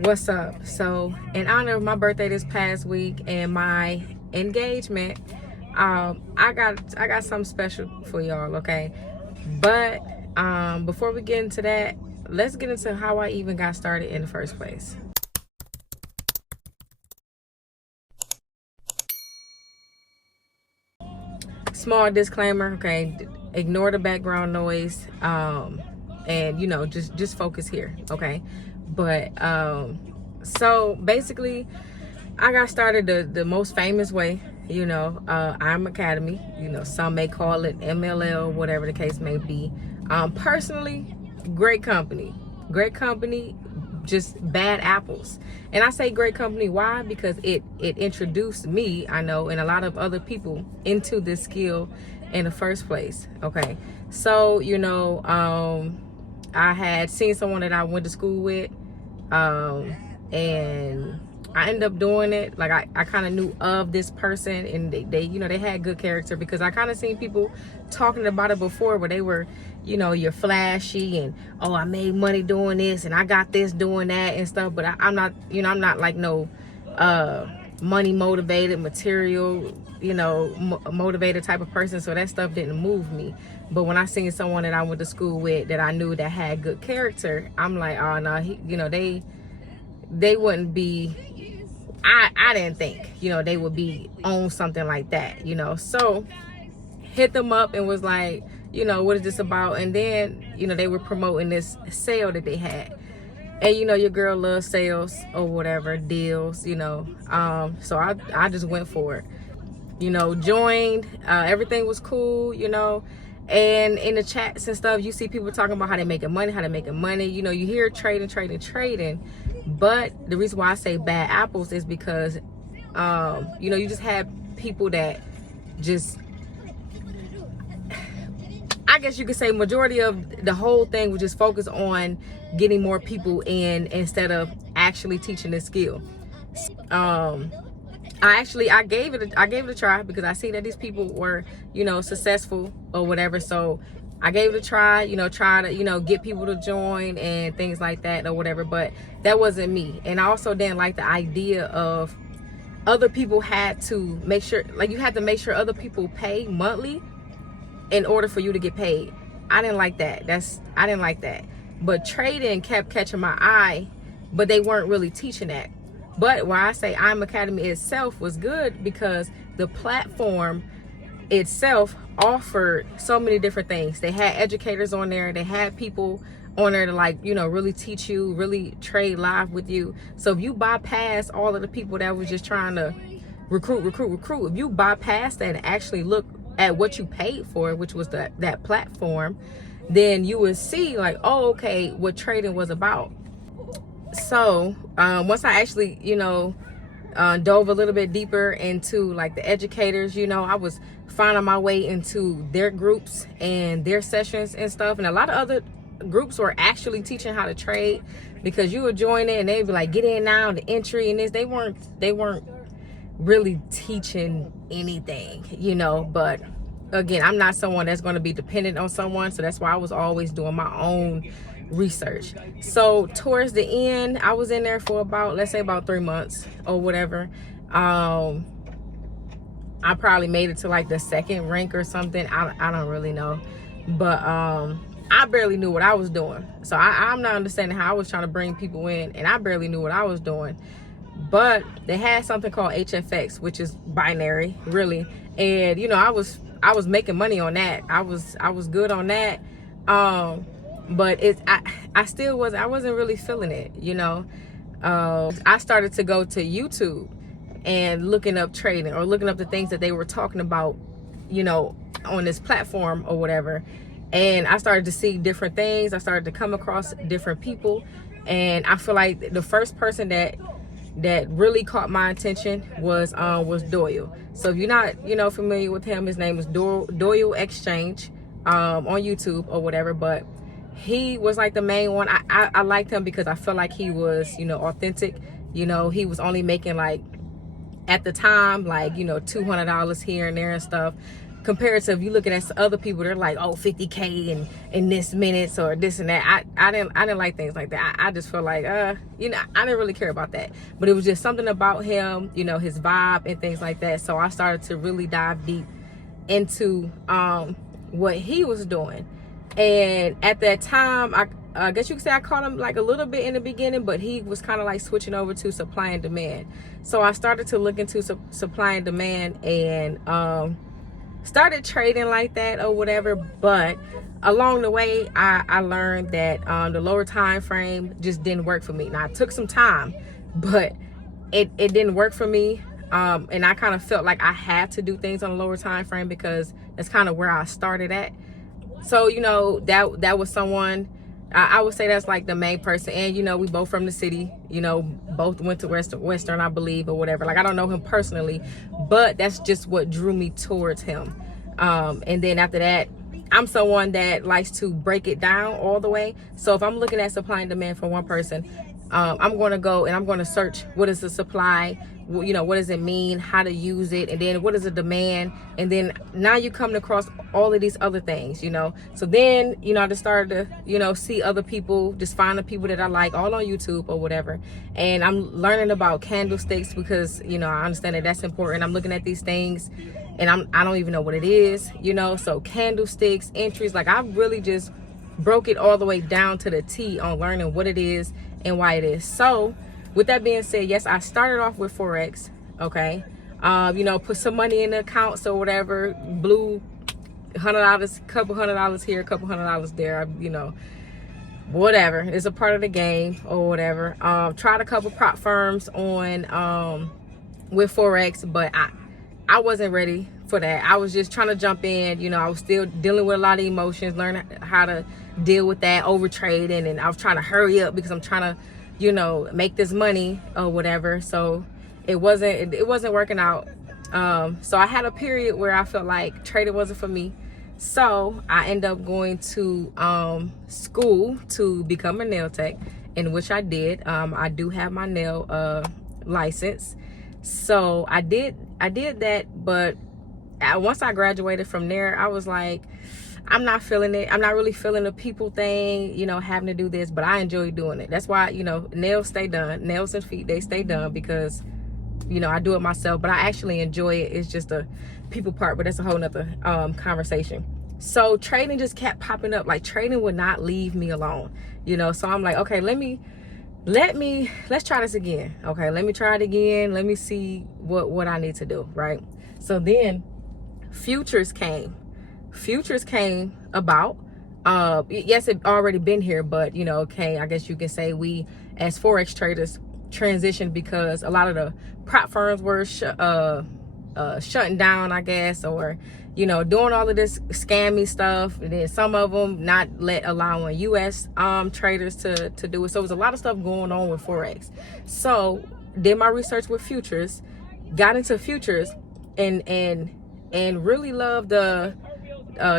What's up? So, in honor of my birthday this past week and my engagement, I got something special for y'all, okay? But before we get into that, let's get into how I even got started in the first place. Small disclaimer, okay? Ignore the background noise, and just focus here, okay? But so basically, I got started the most famous way, I'm Academy. Some may call it MLL, whatever the case may be. Personally, great company, just bad apples. And I say great company, why? Because it introduced me, I know, and a lot of other people into this skill in the first place. Okay, so I had seen someone that I went to school with, and I ended up doing it. Like I kind of knew of this person, and they had good character, because I kind of seen people talking about it before, where they were, you're flashy and, oh, I made money doing this and I got this doing that and stuff. But I'm not, I'm not like no money motivated, material, motivated type of person. So that stuff didn't move me. But when I seen someone that I went to school with that I knew that had good character, I'm like, oh no, they wouldn't be, I didn't think, they would be on something like that, So hit them up and was like, what is this about? And then, they were promoting this sale that they had. And your girl loves sales or whatever, deals, so I just went for it. Joined, everything was cool, and in the chats and stuff, you see people talking about how they making money, you hear trading. But the reason why I say bad apples is because, you just have people that just, I guess you could say majority of the whole thing was just focused on getting more people in instead of actually teaching the skill. I gave it a try, because I see that these people were, successful or whatever. So I gave it a try, try to, get people to join and things like that or whatever. But that wasn't me. And I also didn't like the idea of other people had to make sure, like, you had to make sure other people pay monthly in order for you to get paid. I didn't like that. I didn't like that. But trading kept catching my eye, but they weren't really teaching that. But why I say I'm Academy itself was good, because the platform itself offered so many different things. They had educators on there. They had people on there to, like, really teach you, really trade live with you. So if you bypass all of the people that was just trying to recruit, if you bypass that and actually look at what you paid for, which was that platform, then you would see, like, oh, okay, what trading was about. So once I actually, dove a little bit deeper into, like, the educators, I was finding my way into their groups and their sessions and stuff. And a lot of other groups were actually teaching how to trade, because you would join it and they'd be like, get in now, the entry and this. They weren't really teaching anything, but again, I'm not someone that's going to be dependent on someone. So that's why I was always doing my own research. So towards the end, I was in there for about, let's say, about 3 months or whatever. I probably made it to like the second rank or something. I don't really know, but I barely knew what I was doing. So I'm not understanding how I was trying to bring people in, and I barely knew what I was doing. But they had something called HFX, which is binary, really. And I was making money on that. I was good on that. But I still wasn't really feeling it, I started to go to YouTube and looking up trading, or looking up the things that they were talking about, on this platform or whatever. And I started to see different things. I started to come across different people. And I feel like the first person that really caught my attention was Doyle. So if you're not, familiar with him, his name is Doyle Exchange on YouTube or whatever. But he was like the main one. I liked him because I felt like he was, authentic. He was only making, like, at the time, like, $200 here and there and stuff. compared to if you looking at other people, they're like, oh, 50K in this minutes or this and that. I didn't like things like that. I just feel like, you know, I didn't really care about that. But it was just something about him, you know, his vibe and things like that. So I started to really dive deep into what he was doing. And at that time, I guess you could say I caught him like a little bit in the beginning, but he was kind of like switching over to supply and demand. So I started to look into supply and demand and started trading like that or whatever. But along the way, I learned that the lower time frame just didn't work for me. Now, it took some time, but it didn't work for me. And I kind of felt like I had to do things on a lower time frame because that's kind of where I started at. So, you know, that was someone, I would say that's like the main person. And, you know, we both from the city, you know, both went to Western, I believe, or whatever. Like, I don't know him personally, but that's just what drew me towards him. And then after that, I'm someone that likes to break it down all the way. So if I'm looking at supply and demand for one person, I'm going to go and I'm going to search what is the supply, you know, what does it mean, how to use it, and then what is the demand, and then now you come across all of these other things, you know. So then, you know, I just started to, you know, see other people, just find the people that I like, all on YouTube or whatever, and I'm learning about candlesticks because, you know, I understand that that's important. I'm looking at these things and I don't even know what it is, you know. So candlesticks, entries, like I really just broke it all the way down to the T on learning what it is and why it is. So with that being said, yes, I started off with Forex, okay. You know, put some money in the accounts or whatever, blew $100, couple $100 here, couple $100 there, you know, whatever. It's a part of the game or whatever. Tried a couple prop firms on with Forex, but I wasn't ready for that. I was just trying to jump in, you know. I was still dealing with a lot of emotions, learning how to deal with that, over trading, and I was trying to hurry up because I'm trying to, you know, make this money or whatever. So it wasn't working out. So I had a period where I felt like trading wasn't for me. So I ended up going to school to become a nail tech, in which I did. I do have my nail license. So I did that, but once I graduated from there, I was like, I'm not feeling it. I'm not really feeling the people thing, you know, having to do this, but I enjoy doing it. That's why, you know, nails stay done. Nails and feet, they stay done because, you know, I do it myself, but I actually enjoy it. It's just a people part, but that's a whole nother conversation. So trading just kept popping up. Like, trading would not leave me alone, you know. So I'm like, okay, let's try this again. Okay, let me try it again. Let me see what I need to do, right? So then futures came about. Yes, it already been here, but, you know, okay, I guess you can say we as Forex traders transitioned because a lot of the prop firms were shutting down, I guess, or, you know, doing all of this scammy stuff, and then some of them not allowing US traders to do it. So it was a lot of stuff going on with Forex. So did my research with futures, got into futures, and really loved the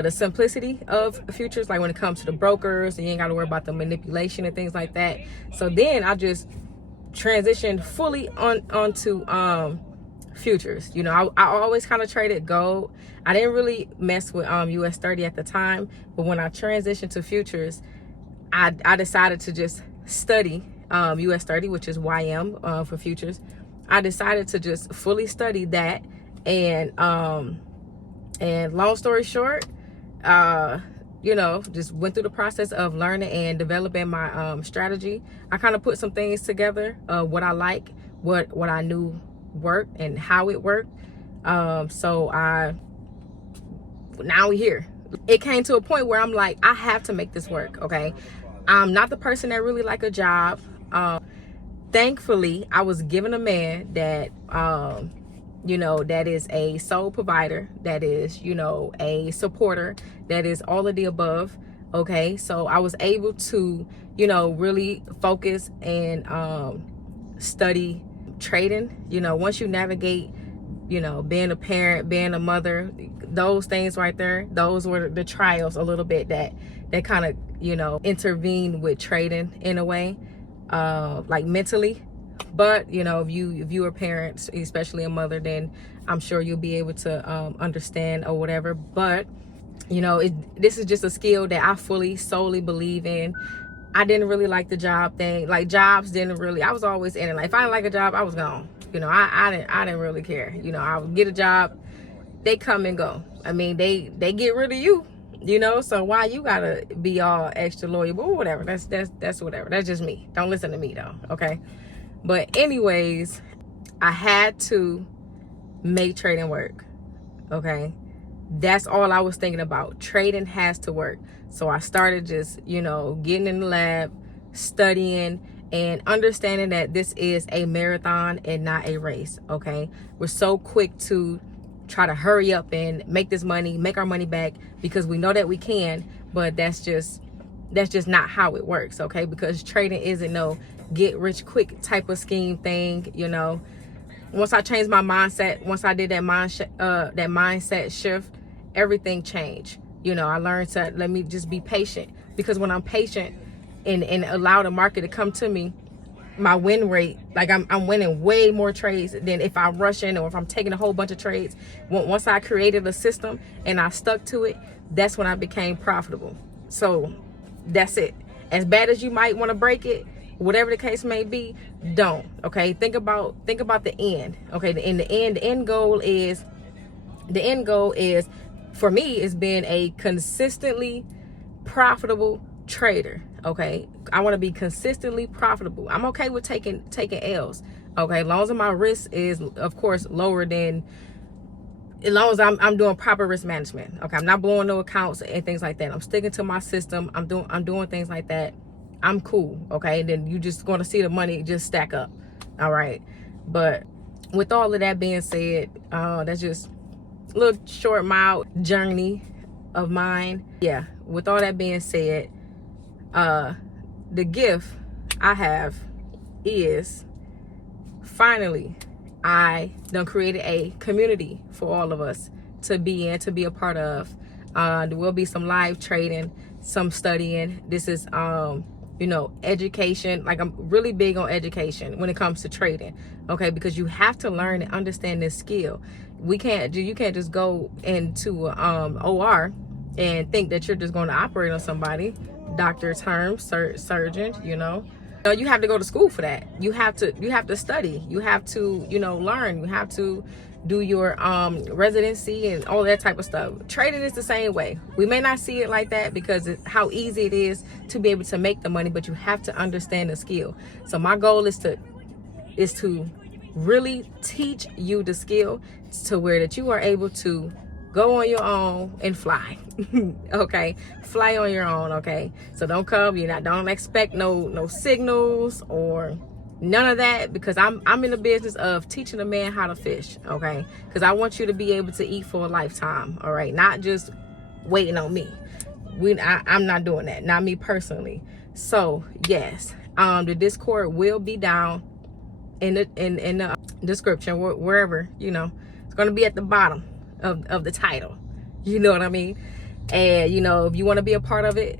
simplicity of futures. Like when it comes to the brokers, and you ain't got to worry about the manipulation and things like that. So then I just transitioned fully onto futures. You know, I always kind of traded gold. I didn't really mess with US 30 at the time, but when I transitioned to futures, I decided to just study US 30, which is YM for futures. I decided to just fully study that, and long story short, you know, just went through the process of learning and developing my strategy. I kind of put some things together, what I like, what I knew worked and how it worked. So now we're here. It came to a point where I'm like, I have to make this work. Okay, I'm not the person that really like a job. Thankfully, I was given a man that you know, that is a sole provider, that is, you know, a supporter, that is all of the above. Okay, so I was able to, you know, really focus and study trading. You know, once you navigate, you know, being a parent, being a mother, those things right there, those were the trials a little bit that kind of, you know, intervened with trading in a way, like mentally But you know, if you are parents, especially a mother, then I'm sure you'll be able to understand or whatever. But you know, this is just a skill that I solely believe in. I didn't really like the job thing. Like, jobs didn't really, I was always in it. Like, if I didn't like a job, I was gone. You know, I didn't really care. You know, I would get a job, they come and go. I mean, they get rid of you, you know, so why you gotta be all extra loyal? But whatever, that's whatever. That's just me. Don't listen to me though, okay? But anyways, I had to make trading work, okay? That's all I was thinking about. Trading has to work. So I started just, you know, getting in the lab, studying, and understanding that this is a marathon and not a race, okay? We're so quick to try to hurry up and make this money, make our money back, because we know that we can, but that's just not how it works, okay? Because trading isn't no get rich quick type of scheme thing, you know. Once I changed my mindset, once I did that mindset shift, everything changed. You know, I learned to let me just be patient, because when I'm patient and allow the market to come to me, my win rate, like I'm winning way more trades than if I'm rushing or if I'm taking a whole bunch of trades. Once I created a system and I stuck to it, that's when I became profitable. So that's it. As bad as you might want to break it, whatever the case may be, don't. Okay, think about the end. Okay, the end goal is for me is being a consistently profitable trader. Okay, I want to be consistently profitable. I'm okay with taking L's. Okay, as long as my risk is, of course, lower than, as long as I'm doing proper risk management. Okay, I'm not blowing no accounts and things like that. I'm sticking to my system. I'm doing things like that. I'm cool. Okay, and then you just going to see the money just stack up. All right, but with all of that being said, that's just a little short, mild journey of mine. Yeah, with all that being said, the gift I have is, finally, I done created a community for all of us to be in, to be a part of. There will be some live trading, some studying. This is you know, education. Like, I'm really big on education when it comes to trading, okay? Because you have to learn and understand this skill. You can't just go into OR and think that you're just going to operate on somebody. Doctor terms, surgeon, you know. So you have to go to school for that. You have to study. You have to, you know, learn. You have to do your residency and all that type of stuff. Trading is the same way. We may not see it like that because how easy it is to be able to make the money, but you have to understand the skill. So my goal is to really teach you the skill to where that you are able to go on your own and fly. Okay, fly on your own. Okay, so don't expect no signals or none of that, because I'm in the business of teaching a man how to fish. Okay, because I want you to be able to eat for a lifetime. All right, not just waiting on me. I'm not doing that, not me personally. So yes, the Discord will be down in the description, wherever, you know. It's going to be at the bottom of the title, you know what I mean? And you know, if you want to be a part of it,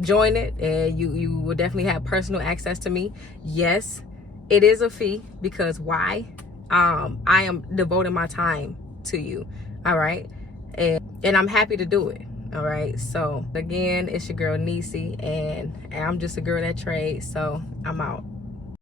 join it, and you will definitely have personal access to me. Yes, it is a fee, because why? I am devoting my time to you. All right, and I'm happy to do it. All right, so again, it's your girl Niecy, and I'm just a girl that trades. So I'm out.